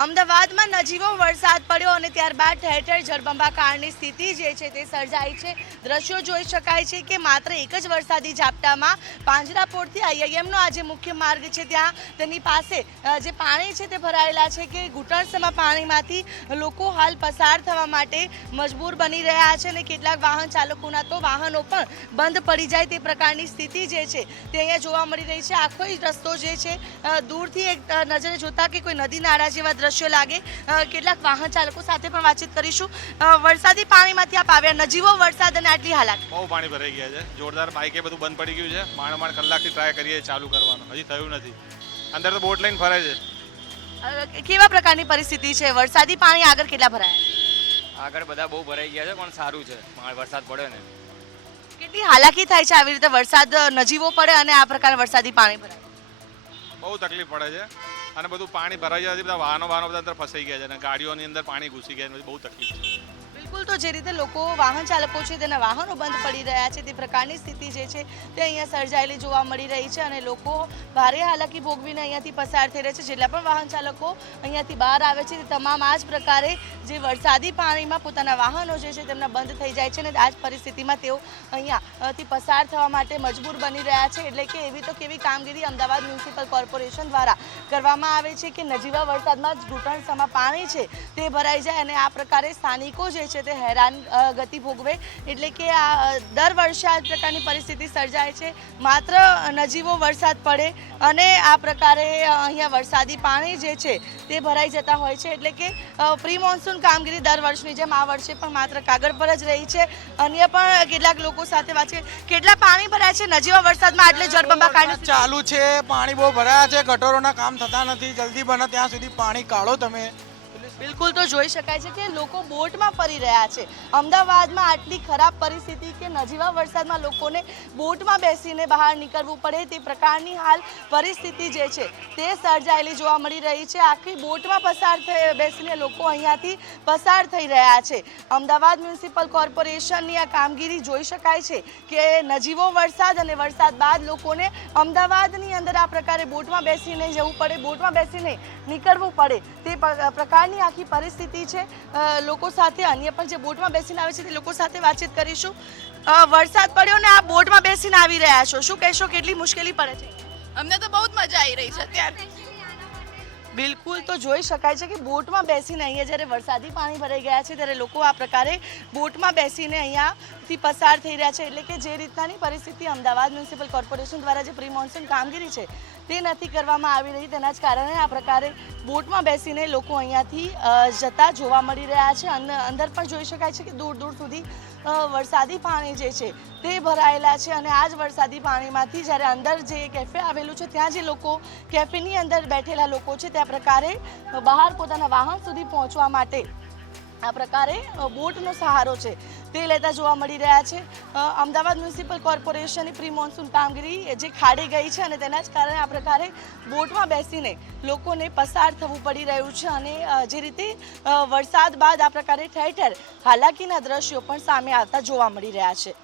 અમદાવાદમાં નજીવો વરસાદ પડ્યો અને ત્યારબાદ ઠેર ઠેર જળબંબાકારની સ્થિતિ જે છે તે સર્જાઈ છે। દ્રશ્યો જોઈ શકાય છે કે માત્ર એક જ વરસાદી ઝાપટામાં પાંજરાપોળથી આઈઆઈએમનો આ જે મુખ્ય માર્ગ છે ત્યાં તેની પાસે જે પાણી છે તે ભરાયેલા છે કે ઘૂંટણસમાં પાણીમાંથી લોકો હાલ પસાર થવા માટે મજબૂર બની રહ્યા છે અને કેટલાક વાહન ચાલકોના તો વાહનો પણ બંધ પડી જાય તે પ્રકારની સ્થિતિ જે છે તે અહીંયા જોવા મળી રહી છે। આખો રસ્તો જે છે દૂરથી એક નજરે જોતા કે કોઈ નદી નાળા જેવા દ્રશ્યો લાગે। કેટલાક વાહન ચાલકો સાથે પણ વાતચીત કરીશું। વરસાદી પાણીમાંથી આપ આવ્યા, નજીવો વરસાદ અને આટલી હાલાકી। બહુ પાણી ભરાઈ ગયા છે, જોરદાર બાઇકે બધું બંધ પડી ગયું છે। માંડ કલાકથી ટ્રાય કરીએ ચાલુ કરવાનો, હજી થયું નથી। અંદર તો બોટ લઈને ફરે છે। કેવા પ્રકારની પરિસ્થિતિ છે? વરસાદી પાણી આગળ કેટલા ભરાયા? આગળ બધા બહુ ભરાઈ ગયા છે પણ સારું છે, વરસાદ પડ્યો ને। કેટલી હાલાકી થાય છે આવી રીતે વરસાદ નજીવો પડે અને આ પ્રકારે વરસાદી પાણી ભરાય? બહુ તકલીફ પડે છે અને બધું પાણી ભરાઈ જવાથી બધા વાહનો બધા અંદર ફસાઈ ગયા છે અને ગાડીઓની અંદર પાણી ઘૂસી ગયા છે, બહુ તકલીફ છે। બિલકુલ, તો જે રીતે લોકો વાહન ચાલકો છે તેના વાહનો બંધ પડી રહ્યા છે તે પ્રકારની સ્થિતિ જે છે તે અહીંયા સર્જાયેલી જોવા મળી રહી છે અને લોકો ભારે હાલાકી ભોગવીને અહીંયાથી પસાર થઈ રહ્યા છે। જેટલા પણ વાહન ચાલકો અહીંયાથી બહાર આવે છે તે તમામ આ જ પ્રકારે જે વરસાદી પાણીમાં પોતાના વાહનો જે છે તેમના બંધ થઈ જાય છે અને આ જ પરિસ્થિતિમાં તેઓ અહીંયાથી પસાર થવા માટે મજબૂર બની રહ્યા છે। એટલે કે એવી તો કેવી કામગીરી અમદાવાદ મ્યુનિસિપલ કોર્પોરેશન દ્વારા કરવામાં આવે છે કે નજીવા વરસાદમાં જ ઘૂંટણસમાં પાણી છે તે ભરાઈ જાય અને આ પ્રકારે સ્થાનિકો જે છે તે હેરાન ગતિ ભોગવે। એટલે કે આ દર વર્ષે આ પ્રકારની પરિસ્થિતિ સર્જાય છે। માત્ર નજીવો વરસાદ પડે અને આ પ્રકારે અહીંયા વરસાદી પાણી જે છે તે ભરાઈ જતા હોય છે। એટલે કે પ્રી મોન્સૂન કામગીરી દર વર્ષની જેમ આ વર્ષે પણ માત્ર કાગળ પર જ રહી છે। અન્ય પણ કેટલાક લોકો સાથે વાત છે। કેટલા પાણી ભરાય છે નજીવા વરસાદમાં? આટલે જળબંબાકાર ચાલુ છે, પાણી બહુ ભરાયા છે, ગટરોના કામ થતા નથી, જલ્દી બને ત્યાં સુધી પાણી કાઢો તમે। બિલકુલ, તો જોઈ શકાય છે કે લોકો બોટમાં ફરી રહ્યા છે। અમદાવાદમાં આટલી ખરાબ પરિસ્થિતિ કે નજીવા વરસાદમાં લોકોને બોટમાં બેસીને બહાર નીકળવું પડે તે પ્રકારની હાલ પરિસ્થિતિ જે છે તે સર્જાયેલી જોવા મળી રહી છે। આખી બોટમાં બેસીને લોકો અહીંયાથી પસાર થઈ રહ્યા છે। અમદાવાદ મ્યુનિસિપલ કોર્પોરેશનની આ કામગીરી જોઈ શકાય છે કે નજીવો વરસાદ અને વરસાદ બાદ લોકોને અમદાવાદની અંદર આ પ્રકારે બોટમાં બેસીને જવું પડે, બોટમાં બેસીને નીકળવું પડે તે પ્રકારની આખી પરિસ્થિતિ છે। લોકો સાથે અન્ય પણ જે બોટમાં બેસીને આવે છે તે લોકો સાથે વાતચીત કરીશું। વરસાદ પડ્યો ને આ બોટમાં બેસીને આવી રહ્યા છો, શું કહેશો? કેટલી મુશ્કેલી પડે છે? અમને તો બહુ જ મજા આવી રહી છે અત્યારે। બિલકુલ, તો જોઈ શકાય છે કે બોટમાં બેસીને અહીંયા જ્યારે વરસાદી પાણી ભરાઈ ગયા છે ત્યારે લોકો આ પ્રકારે બોટમાં બેસીને અહીંયાથી પસાર થઈ રહ્યા છે। એટલે કે જે રીતનાની પરિસ્થિતિ અમદાવાદ મ્યુનિસિપલ કોર્પોરેશન દ્વારા જે પ્રી મોન્સૂન કામગીરી છે તે નથી કરવામાં આવી રહી, તેના જ કારણે આ પ્રકારે બોટમાં બેસીને લોકો અહીંયાથી જતા જોવા મળી રહ્યા છે। અંદર પણ જોઈ શકાય છે કે દૂર દૂર સુધી વરસાદી પાણી જે છે તે ભરાયેલા છે અને આ જ વરસાદી પાણીમાંથી જ્યારે અંદર જે કેફે આવેલું છે ત્યાં જે લોકો કેફેની અંદર બેઠેલા લોકો છે તે આ પ્રકારે બહાર પોતાના વાહન સુધી પહોંચવા માટે આ પ્રકારે બોટનો સહારો છે તે લેતા જોવા મળી રહ્યા છે। અમદાવાદ મ્યુનિસિપલ કોર્પોરેશનની પ્રી મોન્સૂન કામગીરી જે ખાડી ગઈ છે અને તેના જ કારણે આ પ્રકારે બોટમાં બેસીને લોકોને પસાર થવું પડી રહ્યું છે અને જે રીતે વરસાદ બાદ આ પ્રકારે ઠેર ઠેર હાલાકીના દ્રશ્યો પણ સામે આવતા જોવા મળી રહ્યા છે।